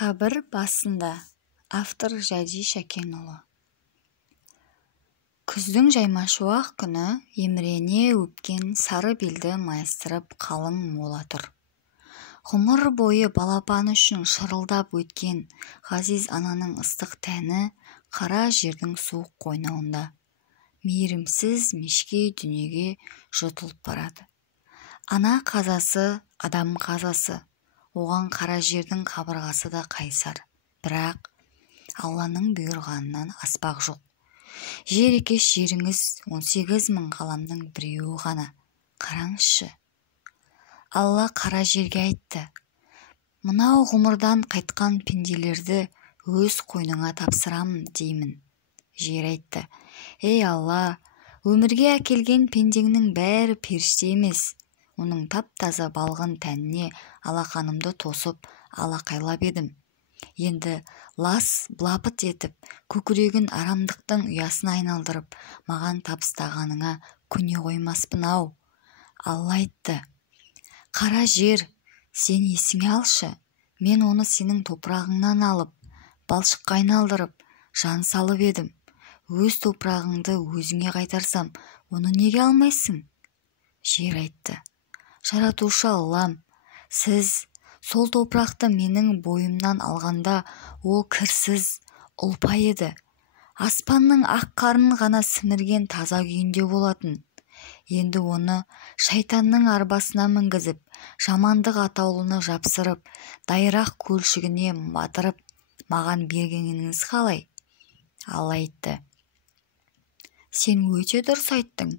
Қабір басында. Автор Жәди Шәкенұлы. Күздің жаймашуақ күні емірене өпкен сары белді майыстырып қалың мола тұр. Ғұмыр бойы балапан үшін шырылдап өткен ғазиз ананың ыстық тәні қара жердің суық қойнауында. Мейірімсіз мешкей дүниеге жұтылып барады. Ана қазасы, адам қазасы. Оған қара жердің қабырғасы да қайсар. Бірақ Алланың бұйырғанынан аспақ жоқ. Жер екеш жеріңіз 18 мың ғаламның біреуі ғана. Қараңызшы. Алла қара жерге айтты: мынау ғұмырдан қайтқан пенделерді өз қойныңа тапсырамын деймін. Жер айтты: ей Алла, өмірге әкелген пендеңнің бәрі періште емес. Оның тап-таза балғын тәніне алақанымды тосып алақайлап едім. Енді лас блапыт етіп, көкірегін арамдықтың ұясына айналдырып, маған табыстағаныңа көне қоймаспын-ау. Алла айтты: қара жер, сен есіңе алшы. Мен оны сенің топырағыңнан алып, балшыққа айналдырып, жан салып едім. Өз топырағыңды өзіңе қайтарсам, оны неге алмайсың? Жер айтты: жаратушы Аллам, сіз сол топырақты менің бойымнан алғанда ол кірсіз, ұлпа еді. Аспанның ақ қарын ғана сімірген таза күйінде болатын. Енді оны шайтанның арбасына мінгізіп, жамандық атаулыны жапсырып, дайрақ көлшігіне батырып, маған бергеніңіз қалай? Алла айтты: сен өте дұрыс айттың.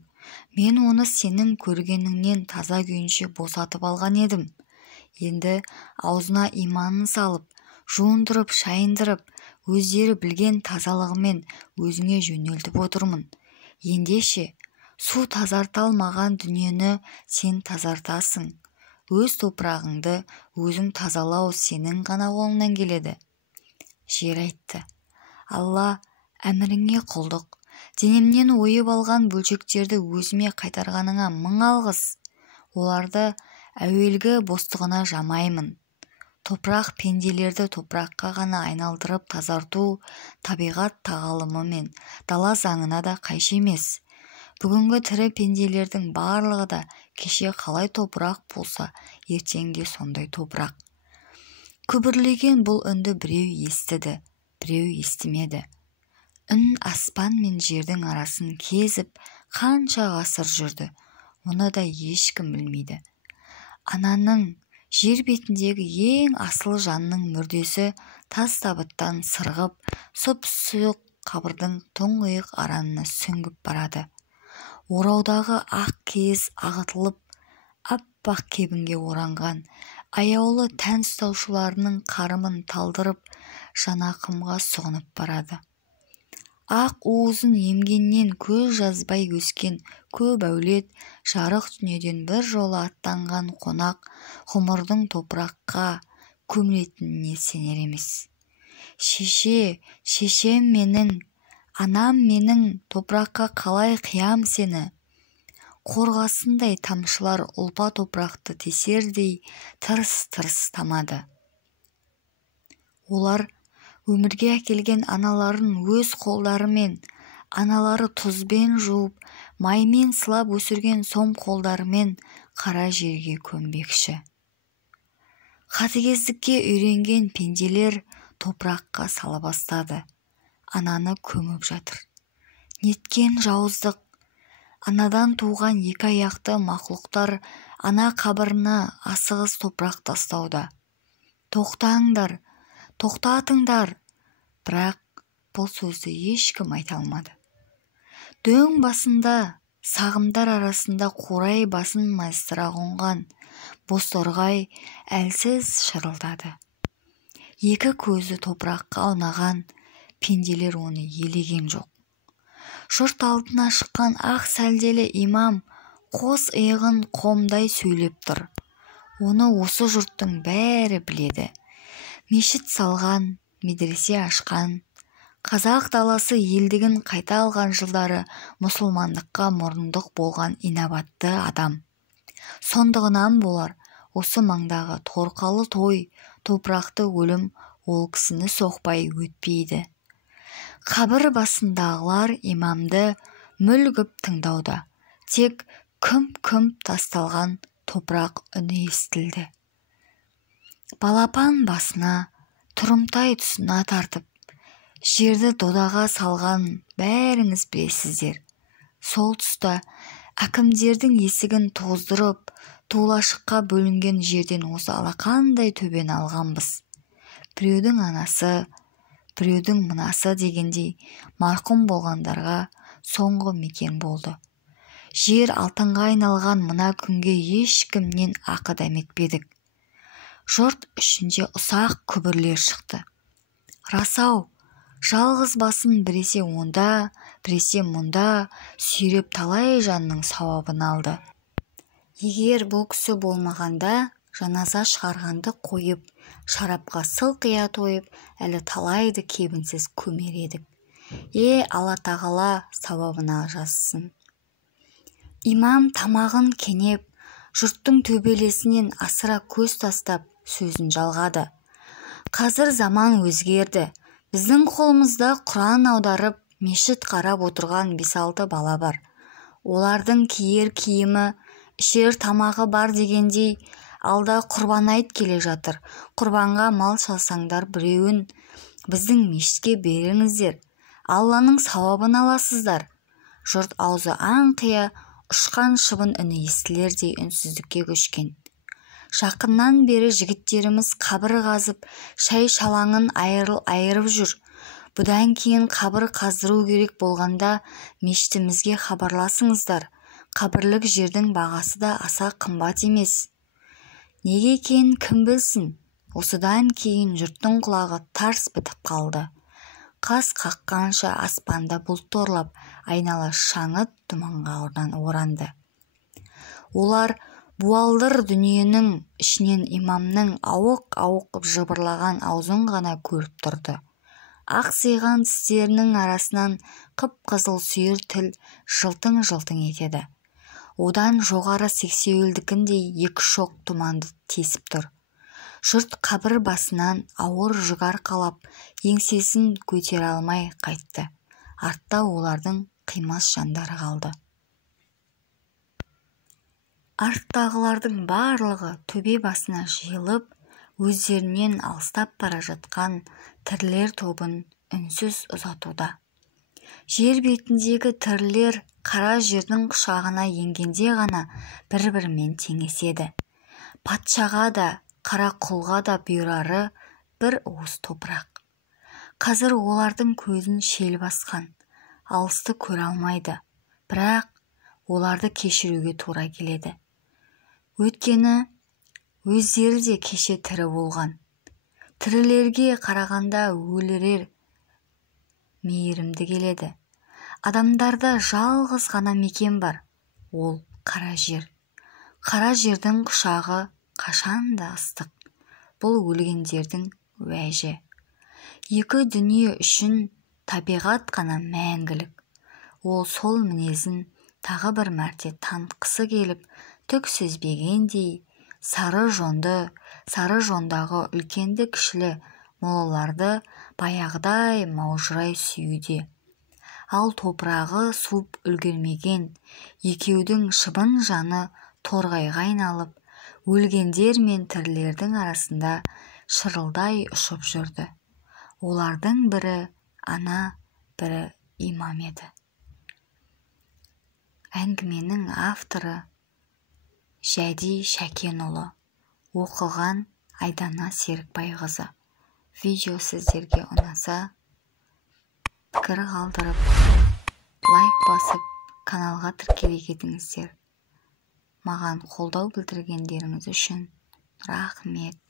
Мен оны сенің көргеніңнен таза күйінше босатып алған едім. Енді аузына иманын салып, жуындырып, шайындырып, өздері білген тазалығымен өзіңе жөнелтіп отырмын. Ендеше, су тазарта алмаған дүниені сен тазартасың. Өз топырағыңды өзің тазалау сенің ғана қолыңнан келеді. Жер айтты: Алла, әміріңе құлдық. Денемнен ойып алған бөлшектерді өзіме қайтарғаныңа мың алғыс. Оларды әуелгі бостығына жамаймын. Топырақ пенделерді топыраққа ғана айналдырып тазарту табиғат тағалымы мен дала заңына да қайшы емес. Бүгінгі тірі пенделердің барлығы да кеше қалай топырақ болса, ертеңге сондай топырақ. Күбірлеген бұл үнді біреу естіді, біреу естімеді. Үн аспан мен жердің арасын кезіп, қанша ғасыр жүрді, оны да ешкім білмейді. Ананың, жер бетіндегі ең асыл жанның мүрдесі тас табыттан сырғып, сұп-сұйық қабірдің тұңғиық аранына сүңгіп барады. Ораудағы ақ киіз ағытылып, аппақ кебінге оранған, аяулы тән ұстаушыларының қарымын талдырып, жанақымға сұғынып барады. Ақ уызын емгеннен көз жазбай өскен көп әулет, жарық дүниеден бір жолы аттанған қонақ ғұмырдың топыраққа көмілетініне сенер емес. Шеше, шешем менің, анам менің, топыраққа қалай қиям сені? Қорғасындай тамшылар ұлпа топырақты тесердей тырс-тырс тамады. Олар өмірге әкелген аналарын өз қолдарымен, аналары тұзбен жуып, маймен сылап өсірген сом қолдарымен қара жерге көмбекші. Қатыгездікке үйренген пенделер топыраққа сала бастады. Ананы көміп жатыр. Неткен жауыздық! Анадан туған екі аяқты мақлұқтар ана қабіріне асығыс топырақ тастауда. Тоқтаңдар, тоқтатыңдар! Бірақ бұл сөзді ешкім айта алмады. Дөң басында, сағымдар арасында қурай басын майыстыра қонған бозторғай әлсіз шырылдады. Екі көзі топыраққа аунаған пенделер оны елеген жоқ. Жұрт алдына шыққан ақ сәлделі имам қос иығын қомдай сөйлеп тұр. Оны осы жұрттың бәрі біледі. Мешіт салған, медресе ашқан, қазақ даласы елдігін қайта алған жылдары мұсылмандыққа мұрындық болған инабатты адам. Сондығынан болар осы маңдағы торқалы той, топырақты өлім ол кісіні соқпай өтпейді. Қабір басындағылар имамды мүлгіп тыңдауда, тек күмп-күмп тасталған топырақ үні естілді. Балапан басына, тұрымтай тұсына тартып, жерді додаға салған бәріңіз білесіздер. Сол тұста әкімдердің есігін тоздырып, толашыққа бөлінген жерден осы алақандай төбені алғанбыз. Біреудің анасы, біреудің мынасы дегендей марқұм болғандарға соңғы мекен болды. Жер алтынға айналған мына күнге ешкімнен ақы дәметпедік. Жұрт ішінде ұсақ күбірлер шықты. Расау, жалғыз басын біресе онда, біресе мұнда сүйреп талай жанның сауабын алды. Егер бұл кісі болмағанда, жаназа шығарғанды қойып, шарапқа сылқия тойып, әлі талайды кебінсіз көмер едік. Алла тағала сауабына жазсын. Имам тамағын кенеп, жұрттың төбелесінен асыра көз тастап сөзін жалғады. Қазір заман өзгерді. Біздің қолымызда Құран аударып, мешіт қарап отырған 5-6 бала бар. Олардың киер киімі, ішер тамағы бар дегендей, алда құрбан айт келе жатыр. Құрбанға мал салсаңдар біреуін біздің мешітке беріңіздер. Алланың сауабын аласыздар. Жұрт аузы аңқия, ұшқан шыбын үні естілердей үнсіздікке көшкен. Жақыннан бері жігіттеріміз қабір қазып, шай шалаңын айырып жүр. Бұдан кейін қабір қаздыру керек болғанда мешітімізге хабарласыңыздар. Қабірлік жердің бағасы да аса қымбат емес. Неге екенін кім білсін? Осыдан кейін жұрттың құлағы тарс бітіп қалды. Қас қаққанша аспанда бұлт торлап, айнала шаңыт тұманға оранды. Олар буалдыр дүниенің ішінен имамның ауық-ауық жыбырлаған аузын ғана көріп тұрды. Ақсиған тістерінің арасынан қып-қызыл сүйір тіл жылтың-жылтың етеді. Одан жоғары сексеуілдікіндей 2 шоқ тұманды тесіп тұр. Жұрт қабір басынан ауыр жүгар қалап, еңсесін көтере алмай қайтты. Артта олардың қимас жандары қалды. Арттағылардың барлығы төбе басына жиылып, өздерінен алыстап бара жатқан тірілер тобын үнсіз ұзатуда. Жер бетіндегі тірілер қара жердің құшағына енгенде ғана бір-бірімен теңеседі. Патшаға да, қара құлға да бұйырары бір уыс топырақ. Қазір олардың көзін шел басқан, алысты көре алмайды, бірақ оларды кешіруге тура келеді. Өйткені өздері де кеше тірі болған. Тірілерге қарағанда өлерер мейірімді келеді. Адамдарда жалғыз ғана мекен бар, ол қара жер. Қара жердің құшағы қашанда ыстық. Бұл өлгендердің уәжі. 2 дүние үшін табиғат қана мәңгілік. Ол сол мінезін тағы бір мәрте танытқысы келіп, түк сезбегендей, сары жондағы үлкенді кішілі молаларды баяғыдай маужырай сүюде. Ал топырағы суып үлгермеген екеудің шыбын жаны торғайға айналып, өлгендер мен тірілердің арасында шырылдай ұшып жүрді. Олардың бірі ана, бірі имам еді. Әңгіменің авторы Жәди Шәкенұлы, оқыған Айдана Серікбайқызы. Видео сіздерге ұнаса, пікір қалдырып, лайк басып, каналға тіркеле кетіңіздер. Маған қолдау білдіргендеріңіз үшін рахмет.